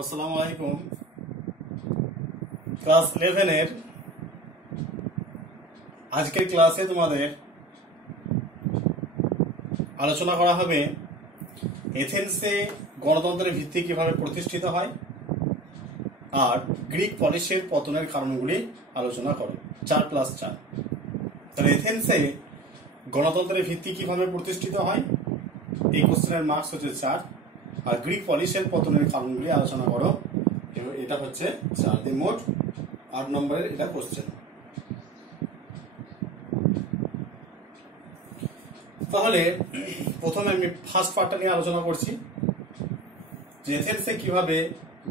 আসসালামু আলাইকুম। ক্লাস 11 এর আজকের ক্লাসে তোমাদের আলোচনা করা হবে এথেন্সে গণতন্ত্রের ভিত্তি কিভাবে প্রতিষ্ঠিত হয় আর গ্রিক পলিসের পতনের কারণগুলি আলোচনা করো। 4+4। তাহলে এথেন্সে গণতন্ত্রের ভিত্তি কিভাবে প্রতিষ্ঠিত হয়, এই কোশ্চেনের মার্কস হচ্ছে 4, আর গ্রিক পলিসের পতনের কারণগুলি আলোচনা করো। এটা হচ্ছে 4 দিয়ে মোট 8 নম্বরের এটা কোশ্চেন। তাহলে প্রথমে আমি ফার্স্ট পার্টটা নিয়ে আলোচনা করছি যে এথেন্সে কিভাবে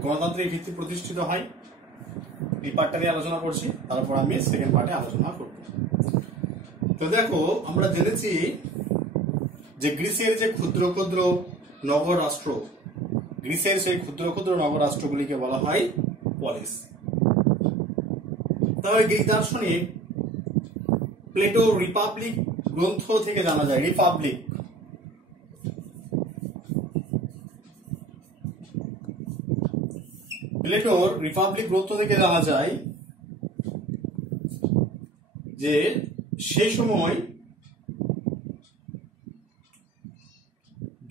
গণতান্ত্রিক ভিত্তি প্রতিষ্ঠিত হয়, এই পার্টটা নিয়ে আলোচনা করছি। তারপর আমি সেকেন্ড পার্টে আলোচনা করব। তো দেখো, আমরা জেনেছি যে গ্রিসের যে ক্ষুদ্র ক্ষুদ্র নগর রাষ্ট্র, গ্রিসের সেই ক্ষুদ্র ক্ষুদ্র নগর রাষ্ট্রগুলিকে বলা হয় পলিস। তাহলে গ্রিক দার্শনিক প্লেটো রিপাবলিক গ্রন্থ থেকে জানা যায়, প্লেটোর রিপাবলিক গ্রন্থ থেকে জানা যায় যে সেই সময়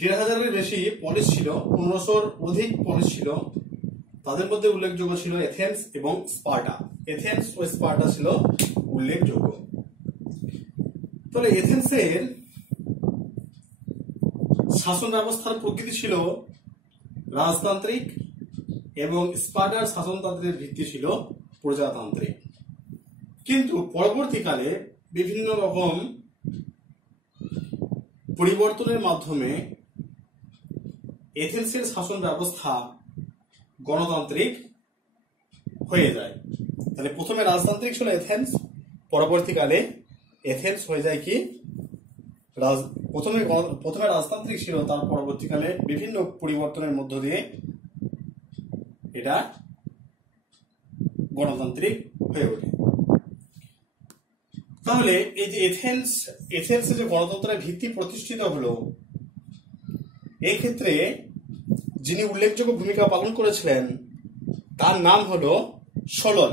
1,500-এর বেশি পলিস ছিল, 1500-র অধিক পলিস ছিল। তাদের মধ্যে উল্লেখযোগ্য ছিল এথেন্স এবং স্পার্টা। এথেন্স ও স্পার্টা ছিল উল্লেখযোগ্য। তবে এথেন্সের শাসন ব্যবস্থার প্রকৃতি ছিল রাজতান্ত্রিক এবং স্পার্টার শাসনতন্ত্রের ভিত্তি ছিল প্রজাতান্ত্রিক। কিন্তু পরবর্তীকালে বিভিন্ন রকম পরিবর্তনের মাধ্যমে এথেন্সের শাসন ব্যবস্থা গণতান্ত্রিক হয়ে যায়। তাহলে প্রথমে রাজতান্ত্রিক ছিল এথেন্স, পরবর্তীকালে এথেন্স হয়ে যায় কি প্রথমে রাজতান্ত্রিক ছিল, তার পরবর্তীকালে বিভিন্ন পরিবর্তনের মধ্য দিয়ে এটা গণতান্ত্রিক হয়ে ওঠে। তাহলে এই যে এথেন্সে যে গণতন্ত্রের ভিত্তি প্রতিষ্ঠিত হলো, এই ক্ষেত্রে যিনি উল্লেখযোগ্য ভূমিকা পালন করেছিলেন তার নাম হলো সোলন।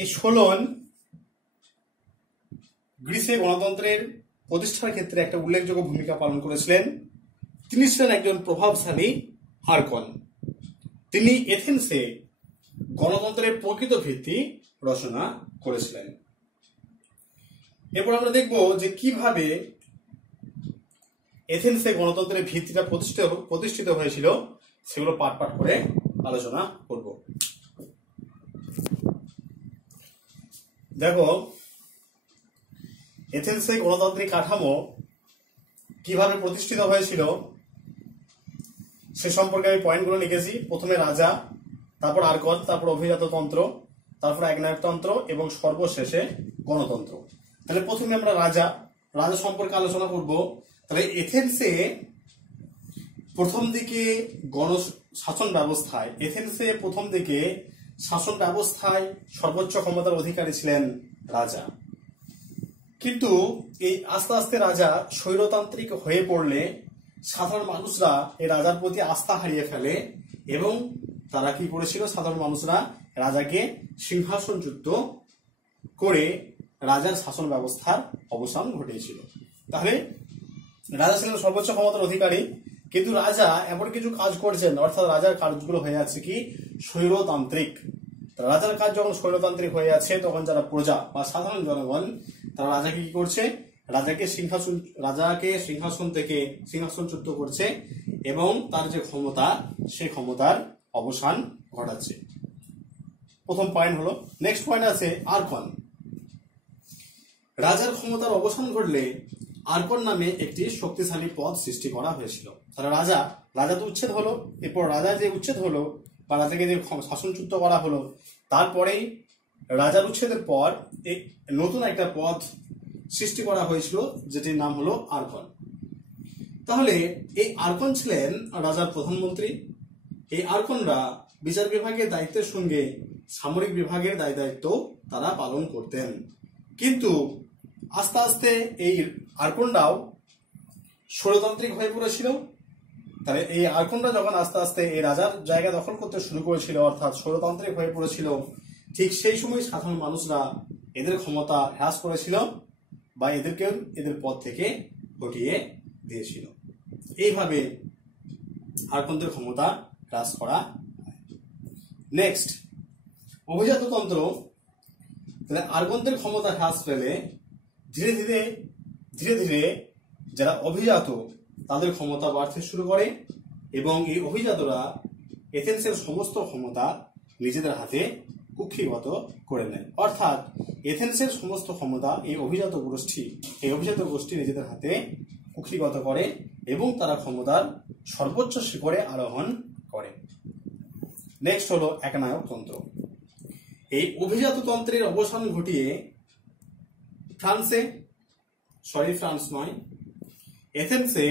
এই সোলন গ্রিসে গণতন্ত্রের প্রতিষ্ঠার ক্ষেত্রে একটা উল্লেখযোগ্য ভূমিকা পালন করেছিলেন। তিনি ছিলেন একজন প্রভাবশালী আর্কন। তিনি এথেন্সে গণতন্ত্রের প্রকৃত ভিত্তি রচনা করেছিলেন। এরপর আমরা দেখব যে কিভাবে এথেন্সে গণতন্ত্রের ভিত্তিটা প্রতিষ্ঠিত হয়েছিল, সেগুলো পার্ট পার্ট করে আলোচনা করব। দেখো, এথেন্সে গণতান্ত্রিক কাঠামো কিভাবে প্রতিষ্ঠিত হয়েছিল সে সম্পর্কে আমি পয়েন্টগুলো লিখেছি। প্রথমে রাজা, তারপর আর্কন, তারপর অভিজাততন্ত্র, তারপর একনায়কতন্ত্র এবং সর্বশেষে গণতন্ত্র। তাহলে প্রথমে আমরা রাজা সম্পর্কে আলোচনা করব। তাহলে এথেন্সে প্রথম দিকে শাসন ব্যবস্থায় সর্বোচ্চ ক্ষমতার অধিকারী ছিলেন রাজা। কিন্তু এই আস্তে আস্তে রাজা স্বৈরতান্ত্রিক হয়ে পড়লে সাধারণ মানুষরা এই রাজার প্রতি আস্থা হারিয়ে ফেলে এবং তারা কি করেছিল, সাধারণ মানুষরা রাজাকে সিংহাসনচ্যুত করে রাজার শাসন ব্যবস্থার অবসান ঘটিয়েছিল। তাহলে রাজা ছিলেন সর্বোচ্চ ক্ষমতার অধিকারী, কিন্তু রাজা এমন কিছু কাজ করছেন, অর্থাৎ রাজার কাজগুলো হয়ে যাচ্ছে কি স্বৈরতান্ত্রিক। রাজার কাজ যখন স্বৈরতান্ত্রিক হয়ে যাচ্ছে, তখন যারা প্রজা বা সাধারণ জনগণ তারা রাজাকে কি করছে, রাজাকে সিংহাসন থেকে সিংহাসনচ্যুত করছে এবং তার যে ক্ষমতা, সেই ক্ষমতার অবসান ঘটাচ্ছে। প্রথম পয়েন্ট হলো। নেক্সট পয়েন্ট আছে আর্কন। রাজার ক্ষমতার অবসান ঘটলে আর্কন নামে একটি শক্তিশালী পদ সৃষ্টি করা হয়েছিল। তাহলে রাজা তো উচ্ছেদ হলো, এরপর রাজা যে উচ্ছেদ হলো বা রাজাকে যে শাসনচ্যুত করা হলো, তারপরেই রাজার উচ্ছেদের পর নতুন একটা পদ সৃষ্টি করা হয়েছিল, যেটির নাম হলো আর্কন। তাহলে এই আর্কন ছিলেন রাজার প্রধানমন্ত্রী। এই আর্কনরা বিচার বিভাগের দায়িত্বের সঙ্গে সামরিক বিভাগের দায়িত্ব তারা পালন করতেন। কিন্তু আস্তে আস্তে এই আর্কনরাও স্বৈরতান্ত্রিক হয়ে পড়েছিল। তাহলে এই আর্কনরা যখন আস্তে আস্তে এই রাজার জায়গা দখল করতে শুরু করেছিল, অর্থাৎ স্বৈরতান্ত্রিক হয়ে পড়েছিল, ঠিক সেই সময় সাধারণ মানুষরা এদের ক্ষমতা হ্রাস করেছিল বা এদেরকেও এদের পদ থেকে হটিয়ে দিয়েছিল। এইভাবে আর্কনদের ক্ষমতা হ্রাস করা। নেক্সট, অভিজাততন্ত্র। তাহলে আর্কনদের ক্ষমতা হ্রাস পেলে ধীরে ধীরে ধীরে ধীরে যারা অভিজাত তাদের ক্ষমতা বাড়তে শুরু করে এবং এই অভিজাতরা এথেন্সের সমস্ত ক্ষমতা নিজেদের হাতে কুক্ষিগত করে নেয়। অর্থাৎ এথেন্সের সমস্ত ক্ষমতা এই অভিজাত গোষ্ঠী নিজেদের হাতে কুক্ষিগত করে এবং তারা ক্ষমতার সর্বোচ্চ শিখরে আরোহণ করে। নেক্সট হলো একনায়কতন্ত্র। এই অভিজাততন্ত্রের অবসান ঘটিয়ে এথেন্সে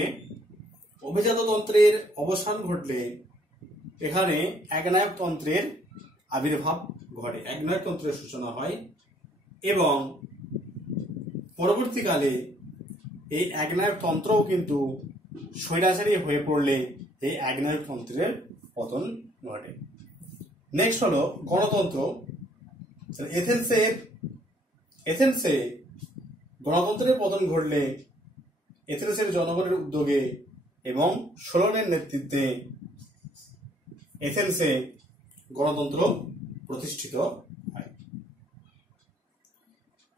অভিজাততন্ত্রের অবসান ঘটলে এখানে একনায়কতন্ত্রের আবির্ভাব ঘটে, একনায়কতন্ত্রের সূচনা হয় এবং পরবর্তীকালে এই একনায়কতন্ত্রও কিন্তু স্বৈরাচারী হয়ে পড়লে এই একনায়কতন্ত্রের পতন ঘটে। নেক্সট হলো গণতন্ত্র। এথেন্সে গণতন্ত্রের পতন ঘটলে এথেন্সের জনগণের উদ্যোগে এবং সোলনের নেতৃত্বে এথেন্সে গণতন্ত্র প্রতিষ্ঠিত হয়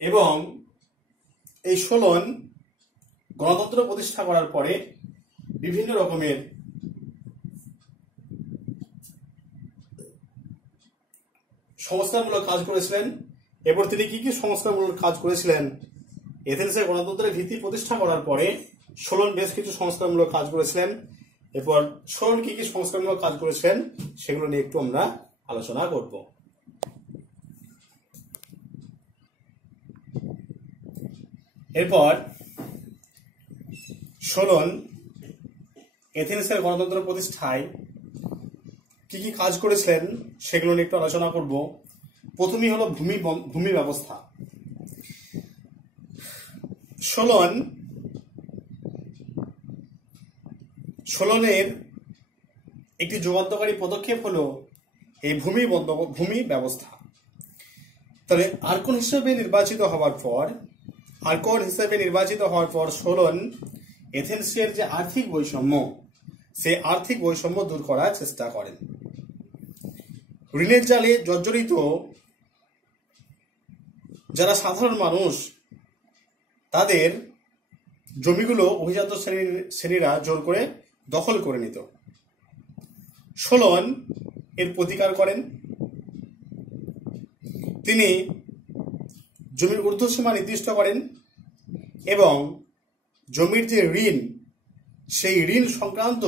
এবং এই সোলন গণতন্ত্র প্রতিষ্ঠা করার পরে বিভিন্ন রকমের সংস্কারমূলক কাজ করেছিলেন। এরপর তিনি কি কি সংস্কারমূলক কাজ করেছিলেন? এথেন্সের গণতন্ত্রের ভিত্তি প্রতিষ্ঠা করার পরে সোলন বেশ কিছু সংস্কারমূলক কাজ করেছিলেন। এরপর সোলন কি কি সংস্কারমূলক কাজ করেছিলেন সেগুলো নিয়ে একটু আমরা আলোচনা করব। এরপর সোলন এথেন্সের গণতন্ত্র প্রতিষ্ঠায় কি কি কাজ করেছিলেন সেগুলো নিয়ে একটু আলোচনা করব। প্রথমেই হলো ভূমি ব্যবস্থা। সোলনের একটি যুগান্তকারী পদক্ষেপ হলো এই ভূমি ব্যবস্থা। তাহলে আর্কন হিসেবে নির্বাচিত হওয়ার পর সোলন এথেন্সের যে আর্থিক বৈষম্য, সেই আর্থিক বৈষম্য দূর করার চেষ্টা করেন। ঋণের জালে জর্জরিত যারা সাধারণ মানুষ তাদের জমিগুলো অভিজাত শ্রেণীরা জোর করে দখল করে নিত। সোলন এর প্রতিকার করেন। তিনি জমির ঊর্ধ্বসীমা নির্দিষ্ট করেন এবং জমির যে ঋণ, সেই ঋণ সংক্রান্ত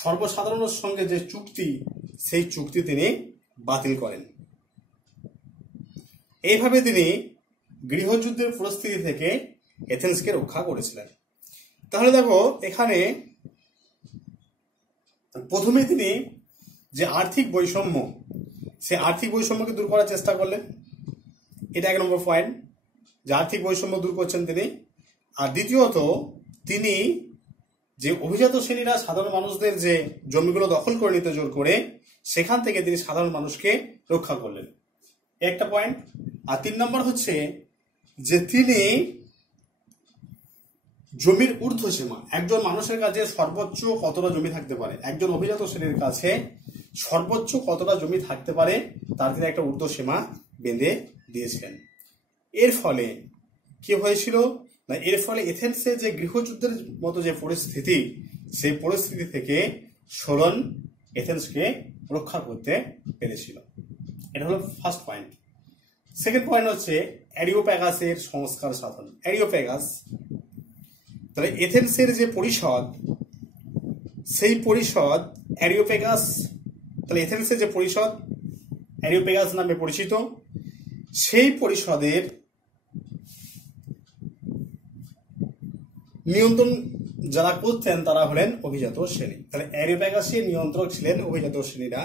সর্বসাধারণের সঙ্গে যে চুক্তি, সেই চুক্তি তিনি বাতিল করেন। এইভাবে তিনি গৃহযুদ্ধের পরিস্থিতি থেকে এথেন্সকে রক্ষা করেছিলেন। তাহলে দেখো এখানে প্রথমে তিনি যে আর্থিক বৈষম্য, সে আর্থিক বৈষম্যকে দূর করার চেষ্টা করলেন। এটা 1 নম্বর পয়েন্ট, যে আর্থিক বৈষম্য দূর করছেন তিনি। আর দ্বিতীয়ত, তিনি যে অভিজাত শ্রেণীরা সাধারণ মানুষদের যে জমিগুলো দখল করে নিতে জোর করে, সেখান থেকে তিনি সাধারণ মানুষকে রক্ষা করলেন, একটা পয়েন্ট। আর 3 নম্বর হচ্ছে যে তিনি জমির ঊর্ধ্বসীমা, একজন মানুষের কাছে সর্বোচ্চ কতটা জমি থাকতে পারে, একজন অভিজাত শ্রেণীর কাছে সর্বোচ্চ কতটা জমি থাকতে পারে, তার তিনি একটা ঊর্ধ্বসীমা বেঁধে দিয়েছিলেন। এর ফলে কি হয়েছিল না, এর ফলে এথেন্সে যে গৃহযুদ্ধের মতো যে পরিস্থিতি, সেই পরিস্থিতি থেকে সোলন এথেন্সকে রক্ষা করতে পেরেছিল। এটা হলো ফার্স্ট পয়েন্ট। সেকেন্ড পয়েন্ট হচ্ছে অ্যারিওপ্যাগাসের সংস্কার সাধন। অ্যারিওপ্যাগাস, তাহলে এথেন্সের যে পরিষদ, সেই পরিষদ অ্যারিওপ্যাগাস, তাহলে এথেন্সের যে পরিষদ অ্যারিওপ্যাগাস নামে পরিচিত, সেই পরিষদের নিয়ন্ত্রণ যারা করতেন তারা হলেন অভিজাত শ্রেণী। তাহলে অ্যারিওপ্যাগাসের নিয়ন্ত্রক ছিলেন অভিজাত শ্রেণীরা।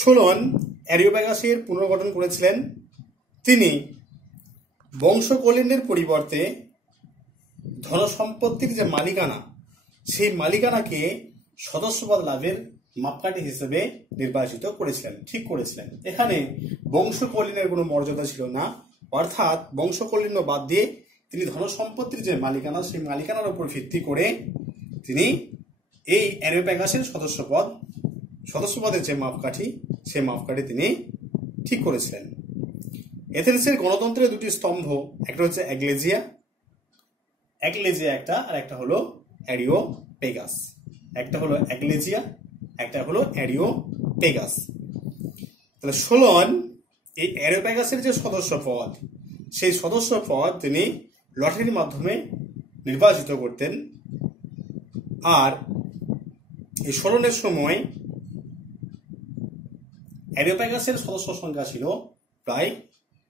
সোলন অ্যারিওপ্যাগাসের পুনর্গঠন করেছিলেন। তিনি বংশকল্যাণের পরিবর্তে ধনসম্পত্তির যে মালিকানা, সেই মালিকানাকে সদস্যপদ লাভের মাপকাঠি হিসেবে নির্বাচিত করেছিলেন, ঠিক করেছিলেন। এখানে বংশকল্যাণের কোনো মর্যাদা ছিল না, অর্থাৎ বংশকল্যাণ বাদ দিয়ে তিনি ধনসম্পত্তির যে মালিকানা, সেই মালিকানার উপর ভিত্তি করে তিনি এই অ্যারিওপ্যাগাসের সদস্যপদের যে মাপকাঠি, সেই মাপকাঠি তিনি ঠিক করেছিলেন। এথেন্সের গণতন্ত্রের দুটি স্তম্ভ, একটা হচ্ছে এগলেজিয়া একটা, আর একটা হলো অ্যারিওপেগাস। একটা হলো এগলেজিয়া, একটা হলো অ্যারিওপেগাস। তাহলে সোলন এই অ্যারিওপ্যাগাসের যে সদস্যপদ, সেই সদস্যপদ তিনি লটারির মাধ্যমে নির্বাচিত করতেন। আর এই সোলনের সময় অ্যারিওপ্যাগাসের সদস্য সংখ্যা ছিল প্রায়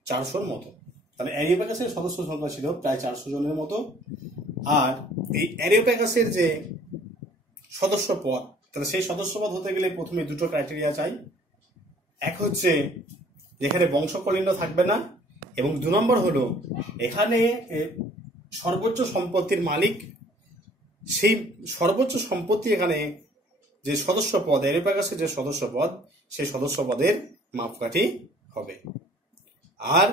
400-র মতো। তাহলে অ্যারিওপ্যাগাসের সদস্য সংখ্যা ছিল প্রায় 400 জনের মতো। আর এই অ্যারিওপ্যাগাসের যে সদস্যপদ, তাহলে সেই সদস্যপদ হতে গেলে প্রথমে দুটো ক্রাইটেরিয়া চাই। এক হচ্ছে যেখানে বংশকল্যাণ থাকবে না, এবং 2 নম্বর হলো এখানে সর্বোচ্চ সম্পত্তির মালিক, সেই সর্বোচ্চ সম্পত্তি এখানে যে সদস্যপদ, অ্যারিওপ্যাগাসের যে সদস্যপদ, সেই সদস্যপদের মাপকাঠি হবে। আর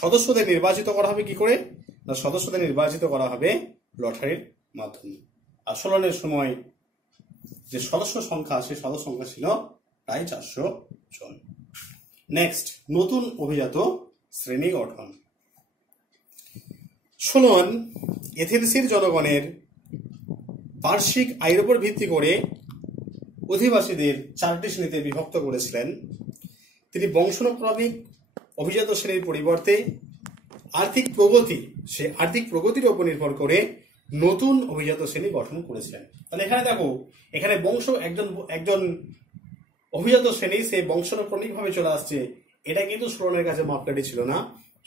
সদস্যদের নির্বাচিত করা হবে কি করে না, সদস্যদের নির্বাচিত করা হবে লটারির মাধ্যমে। আর সোলনের সময় যে সদস্য সংখ্যা, সেই সদস্য সংখ্যা ছিল প্রায় 400 জন। নেক্সট, নতুন অভিজাত শ্রেণী গঠন। সোলন এথেন্সের জনগণের বার্ষিক আয়ের উপর ভিত্তি করে অধিবাসীদের 4টি শ্রেণীতে বিভক্ত করেছিলেন। তিনি বংশানুক্রমিক অভিজাত শ্রেণীর পরিবর্তে আর্থিক প্রগতির উপর নির্ভর করে নতুন অভিজাত শ্রেণী গঠন করেছিলেন। তাহলে এখানে দেখো, এখানে বংশ একজন অভিজাত শ্রেণী, সে বংশানুক্রমিক ভাবে চলে আসছে, এটা কিন্তু সোলনের কাছে মাপকাঠি ছিল না।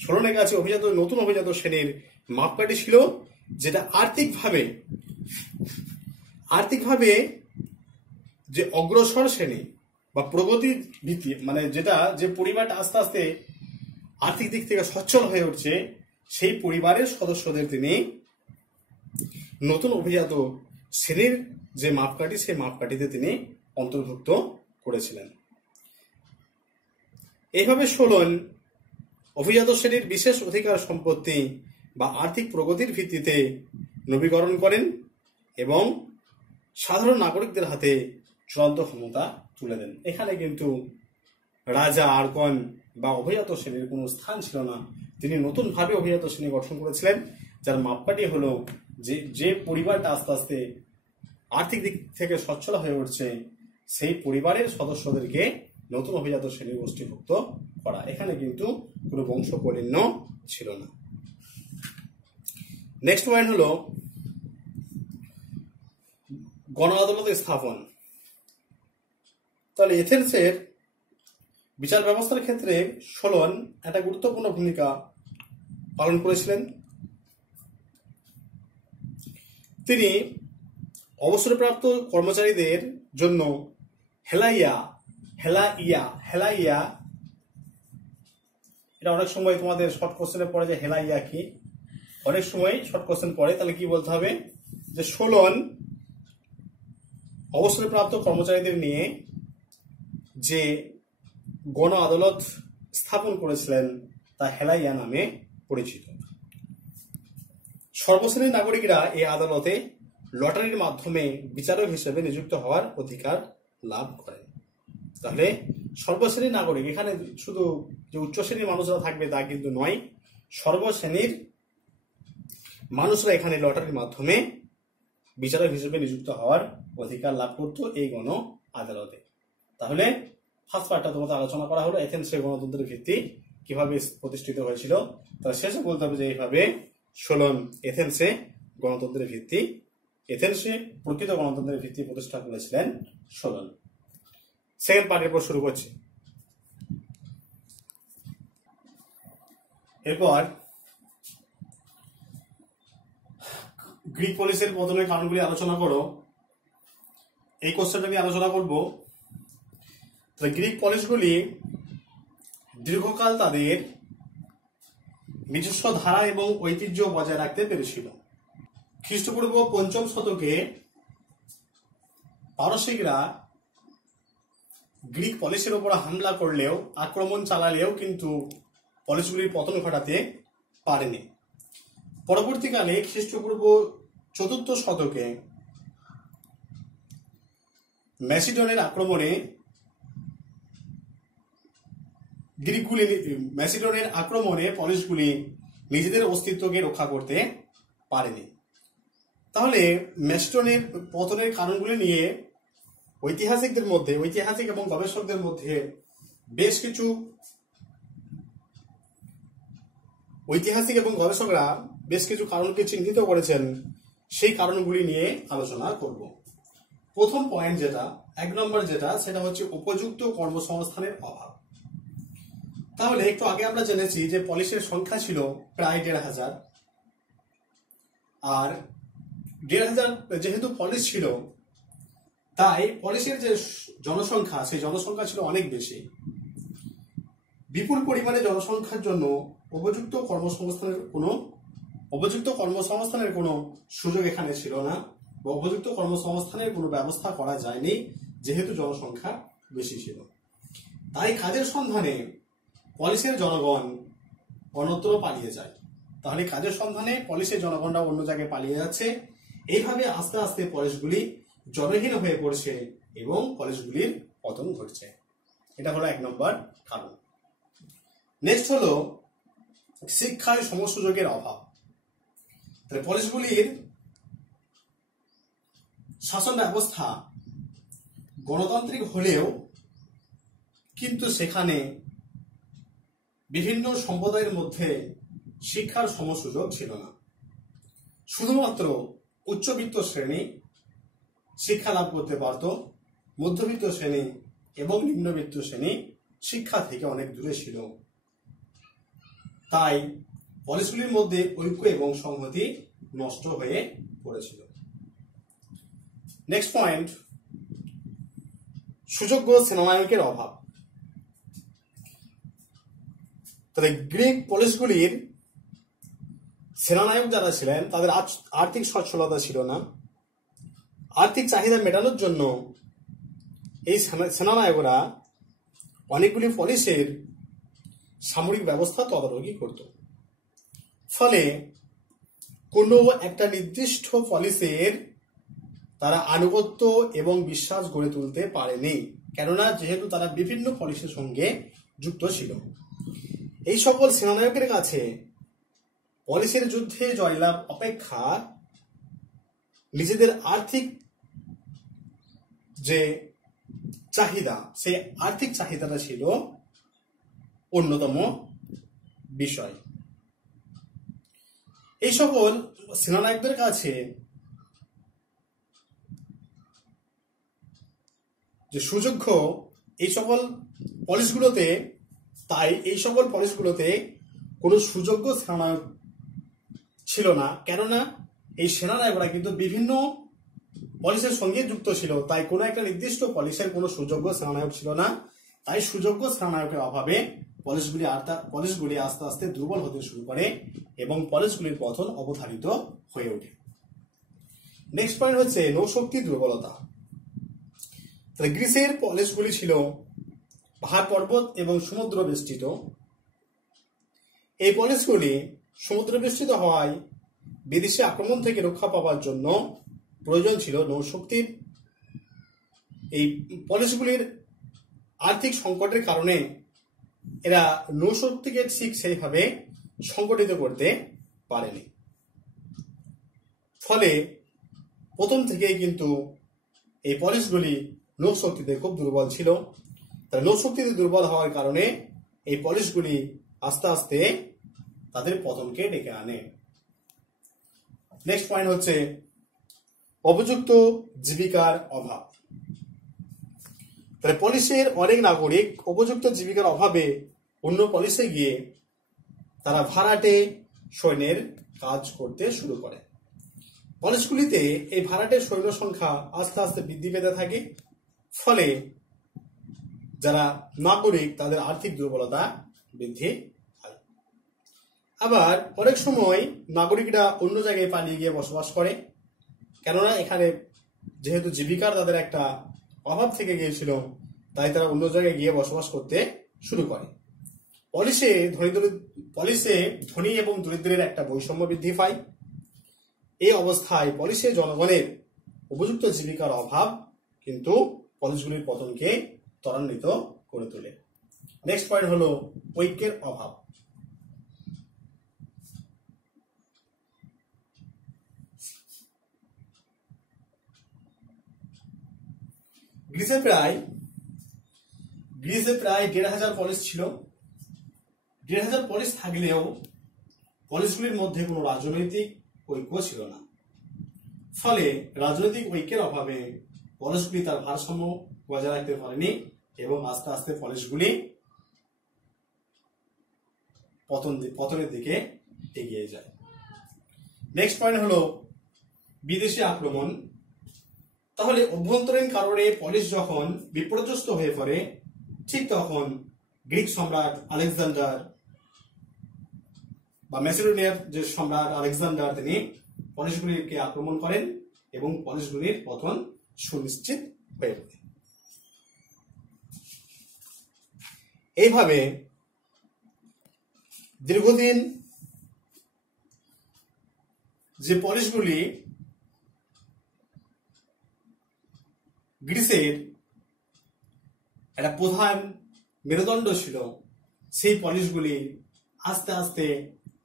সোলনের কাছে নতুন অভিজাত শ্রেণীর মাপকাঠি ছিল যেটা আর্থিকভাবে যে অগ্রসর শ্রেণী বা প্রগতির ভিত্তি, মানে যেটা যে পরিবারটা আস্তে আস্তে আর্থিক দিক থেকে সচ্ছল হয়ে উঠছে, সেই পরিবারের সদস্যদের তিনি নতুন অভিজাত শ্রেণীর যে মাপকাঠি, সেই মাপকাঠিতে তিনি অন্তর্ভুক্ত করেছিলেন। এইভাবে সোলন অভিজাত শ্রেণীর বিশেষ অধিকার সম্পত্তি বা আর্থিক প্রগতির ভিত্তিতে নবীকরণ করেন এবং সাধারণ নাগরিকদের হাতে চূড়ান্ত ক্ষমতা তুলে দেন। এখানে কিন্তু রাজা, আর্কন বা অভিজাত শ্রেণীর কোনো স্থান ছিল না। তিনি নতুনভাবে অভিজাত শ্রেণী গঠন করেছিলেন, যার মাপকাঠি হলো যে পরিবারটা আস্তে আস্তে আর্থিক দিক থেকে সচ্ছল হয়ে উঠছে, সেই পরিবারের সদস্যদেরকে নতুন অভিজাত শ্রেণী গোষ্ঠীভুক্ত করা। এখানে কিন্তু কোনো বংশকল্যাণ ছিল না। নেক্সট পয়েন্ট হলো গণ আদালতের স্থাপন। তাহলে এথেন্সের বিচার ব্যবস্থার ক্ষেত্রে সোলন একটা গুরুত্বপূর্ণ ভূমিকা পালন করেছিলেন। তিনি অবসরপ্রাপ্ত কর্মচারীদের জন্য হেলাইয়া, এটা অনেক সময় তোমাদের শর্ট কোশ্চেনে পড়ে যে হেলাইয়া কি, অনেক সময় শর্ট কোশ্চেন পড়ে, তাহলে কি বলতে হবে যে সোলন অবসরপ্রাপ্ত কর্মচারীদের নিয়ে যে গণ আদালত স্থাপন করেছিলেন তা হেলাইয়া নামে পরিচিত। সর্বশ্রেণীর নাগরিকরা এই আদালতে লটারির মাধ্যমে বিচারক হিসেবে নিযুক্ত হওয়ার অধিকার লাভ করেন। তাহলে সর্বশ্রেণীর নাগরিক, এখানে শুধু যে উচ্চ শ্রেণীর মানুষরা থাকবে তা কিন্তু নয়, সর্বশ্রেণীর মানুষরা এখানে লটারির মাধ্যমে বিচারক হিসেবে নিযুক্ত হওয়ার অধিকার লাভ করত এই গণ আদালতে। তাহলে ফার্স্ট পার্টটা তোমাদের আলোচনা করা হলো এথেন্সের গণতন্ত্রের ভিত্তি কিভাবে প্রতিষ্ঠিত হয়েছিল। তার শেষে বলতে হবে যে এইভাবে সোলন এথেন্সে প্রকৃত গণতন্ত্রের ভিত্তি প্রতিষ্ঠা করেছিলেন সোলন। সেকেন্ড পার্টের পর শুরু করছি। এরপর গ্রিক পলিসের পতনের কারণগুলি আলোচনা করো, এই কোশ্চেনটা আমি আলোচনা করব। গ্রিক পলিসগুলি দীর্ঘকাল তাদের নিজস্ব ধারা এবং ঐতিহ্য বজায় রাখতে পেরেছিল। খ্রিস্টপূর্ব ৫ম শতকে পারসিকরা গ্রিক পলিসের উপর হামলা করলেও, আক্রমণ চালালেও কিন্তু পলিসগুলির পতন ঘটাতে পারেনি। পরবর্তীকালে খ্রিস্টপূর্ব ৪র্থ শতকে ম্যাসিডনের আক্রমণে পলিসগুলি নিজেদের অস্তিত্বকে রক্ষা করতে পারেনি। তাহলে ম্যাসিডনের পতনের কারণগুলি নিয়ে ঐতিহাসিক এবং গবেষকদের মধ্যে গবেষকরা বেশ কিছু কারণকে চিহ্নিত করেছেন। সেই কারণগুলি নিয়ে আলোচনা করব। প্রথম পয়েন্ট এক নম্বর সেটা হচ্ছে উপযুক্ত কর্মসংস্থানের অভাব। তাহলে একটু আগে আমরা জেনেছি যে পলিসের সংখ্যা ছিল প্রায় ১,৫০০। আর ১,৫০০ যেহেতু পলিস ছিল, তাই পলিসের যে জনসংখ্যা, সেই জনসংখ্যা ছিল অনেক বেশি। বিপুল পরিমাণে জনসংখ্যার জন্য উপযুক্ত কর্মসংস্থানের কোনো সুযোগ এখানে ছিল না, বা উপযুক্ত কর্মসংস্থানের কোনো ব্যবস্থা করা যায়নি, যেহেতু জনসংখ্যা বেশি ছিল। তাই কাজের সন্ধানে পলিসের জনগণ অন্যত্র পালিয়ে যায়। তাহলে কাজের সন্ধানে পলিসের জনগণরা অন্য জায়গায় পালিয়ে যাচ্ছে। এইভাবে আস্তে আস্তে পলিসগুলি জনহীন হয়ে পড়ছে এবং পলিসগুলির পতন ঘটছে। এটা হলো ১ নম্বর কারণ। নেক্সট হলো শিক্ষায় সমসুযোগের অভাব। তাহলে পলিসগুলির শাসন ব্যবস্থা গণতান্ত্রিক হলেও কিন্তু সেখানে বিভিন্ন সম্প্রদায়ের মধ্যে শিক্ষার সমসুযোগ ছিল না। শুধুমাত্র উচ্চবিত্ত শ্রেণী শিক্ষা লাভ করতে পারত, মধ্যবিত্ত শ্রেণী এবং নিম্নবিত্ত শ্রেণী শিক্ষা থেকে অনেক দূরে ছিল। তাই পলিসগুলির মধ্যে ঐক্য এবং সংহতি নষ্ট হয়ে পড়েছিল। নেক্সট পয়েন্ট, সুযোগ্য সেনানায়কের অভাব। তাহলে গ্রিক পলিসগুলির সেনানায়ক যারা ছিলেন তাদের আর্থিক সচ্ছলতা ছিল না। আর্থিক চাহিদা মেটানোর জন্য এই সেনানায়করা অনেকগুলি পলিসের সামরিক ব্যবস্থা তদারকি করত। ফলে কোনো একটা নির্দিষ্ট পলিসের তারা আনুগত্য এবং বিশ্বাস গড়ে তুলতে পারেনি, কেননা যেহেতু তারা বিভিন্ন পলিসের সঙ্গে যুক্ত ছিল। এই সকল সেনানায়কের কাছে পলিসের যুদ্ধে জয়লাভ অপেক্ষা নিজেদের আর্থিক যে চাহিদা, সেই আর্থিক চাহিদাটা ছিল অন্যতম বিষয়। এই সকল সেনানায়কদের কাছে যে সুযোগ্য এই সকল পলিসগুলোতে, তাই এই সকল পলিসগুলোতে কোনো সুযোগ্য সেনানায়ক ছিল না, কেননা এই সেনানায়করা কিন্তু বিভিন্ন পলিসের সঙ্গে যুক্ত ছিল। তাই কোনো একটা নির্দিষ্ট পলিসের কোনো সুযোগ্য সেনানায়ক ছিল না। তাই সুযোগ্য সেনানায়কের অভাবে পলিসগুলি আস্তে আস্তে দুর্বল হতে শুরু করে এবং পলিসগুলির পতন অবধারিত হয়ে ওঠে। নেক্সট পয়েন্ট হচ্ছে নৌশক্তির দুর্বলতা। তাহলে গ্রিসের পলিসগুলি ছিল পাহাড় পর্বত এবং সমুদ্র বেষ্টিত। এই পলিসগুলি সমুদ্র বেষ্টিত হওয়ায় বিদেশি আক্রমণ থেকে রক্ষা পাওয়ার জন্য প্রয়োজন ছিল নৌশক্তির। এই পলিসগুলির আর্থিক সংকটের কারণে এরা নৌশক্তিকে ঠিক সেইভাবে সংগঠিত করতে পারেনি। ফলে প্রথম থেকেই কিন্তু এই পলিসগুলি নৌশক্তিতে খুব দুর্বল ছিল। তাই নৌশক্তিতে দুর্বল হওয়ার কারণে এই পলিসগুলি আস্তে আস্তে তাদের পতনকে ডেকে আনে। নেক্সট পয়েন্ট হচ্ছে উপযুক্ত জীবিকার অভাব। তাহলে পলিসের অনেক নাগরিক উপযুক্ত জীবিকার অভাবে অন্য পলিসে গিয়ে তারা ভাড়াটে সৈন্যের কাজ করতে শুরু করে। পলিসগুলিতে এই ভাড়াটে সৈন্য সংখ্যা আস্তে আস্তে বৃদ্ধি পেতে থাকে। ফলে যারা নাগরিক তাদের আর্থিক দুর্বলতা বৃদ্ধি হয়। আবার অনেক সময় নাগরিকরা অন্য জায়গায় পালিয়ে গিয়ে বসবাস করে, কেননা এখানে যেহেতু জীবিকার তাদের একটা অভাব থেকে গিয়েছিল, তাই তারা অন্য জায়গায় গিয়ে বসবাস করতে শুরু করে। পলিসে ধনী এবং দরিদ্রের একটা বৈষম্য বৃদ্ধি পায়। এই অবস্থায় পলিসে জনগণের উপযুক্ত জীবিকার অভাব কিন্তু পলিসগুলির পতনকে ত্বরান্বিত করে তোলে। নেক্সট পয়েন্ট হলো ঐক্যের অভাব। গ্রিসে প্রায় ১,৫০০ পলিস ছিল। ১,৫০০ পলিস থাকলেও পলিসগুলির মধ্যে কোনো রাজনৈতিক ঐক্য ছিল না। ফলে রাজনৈতিক ঐক্যের অভাবে পলিসগুলি তার ভারসাম্য বজায় রাখতে পারেনি এবং আস্তে আস্তে পলিসগুলি পতনের দিকে এগিয়ে যায়। নেক্সট পয়েন্ট হলো বিদেশি আক্রমণ। তাহলে অভ্যন্তরীণ কারণে পলিস যখন বিপর্যস্ত হয়ে পড়ে, ঠিক তখন গ্রিক সম্রাট আলেকজান্ডার বা ম্যাসিডোনিয়ার যে সম্রাট আলেকজান্ডার, তিনি পলিসগুলিকে আক্রমণ করেন এবং পলিসগুলির পতন সুনিশ্চিত হয়ে পড়ে। এইভাবে দীর্ঘদিন যে পলিসগুলি গ্রিসের একটা প্রধান মেরুদণ্ড ছিল, সেই পলিসগুলি আস্তে আস্তে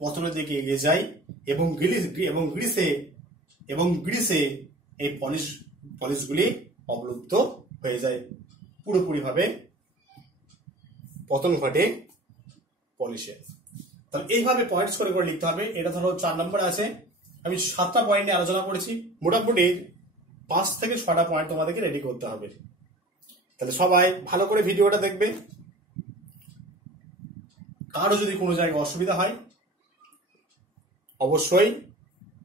পতনের দিকে এগিয়ে যায় এবং গ্রিসে এই পলিসগুলি অবলুপ্ত হয়ে যায়, পুরোপুরিভাবে পতন ঘটে পলিসের। তাহলে এইভাবে পয়েন্টস করে করে লিখতে হবে। এটা ধরো 4 নম্বরে আছে, আমি 7টা পয়েন্ট নিয়ে আলোচনা করেছি। মোটামুটি 5 থেকে 6টা পয়েন্ট তোমাদেরকে রেডি করতে হবে। তাহলে সবাই ভালো করে ভিডিওটা দেখবে। কারো যদি কোনো জায়গায় অসুবিধা হয় অবশ্যই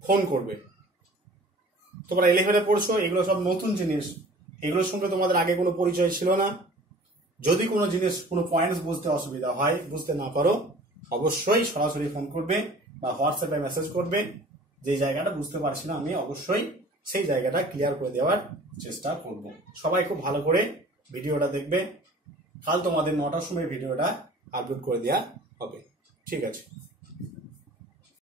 ফোন করবে। তোমরা 11-এ পড়ছো, এগুলো সব নতুন জিনিস, এগুলোর সঙ্গে তোমাদের আগে কোনো পরিচয় ছিল না। যদি কোনো জিনিস, কোনো পয়েন্টস বুঝতে অসুবিধা হয়, বুঝতে না পারো, অবশ্যই সরাসরি ফোন করবে বা হোয়াটসঅ্যাপে মেসেজ করবে, যে জায়গাটা বুঝতে পারছি না আমি অবশ্যই সেই জায়গাটা ক্লিয়ার করে দেওয়ার চেষ্টা করব। সবাই খুব ভালো করে ভিডিওটা দেখবে। কাল তোমাদের 9টার সময় ভিডিওটা আপলোড করে দেওয়া হবে। ঠিক আছে।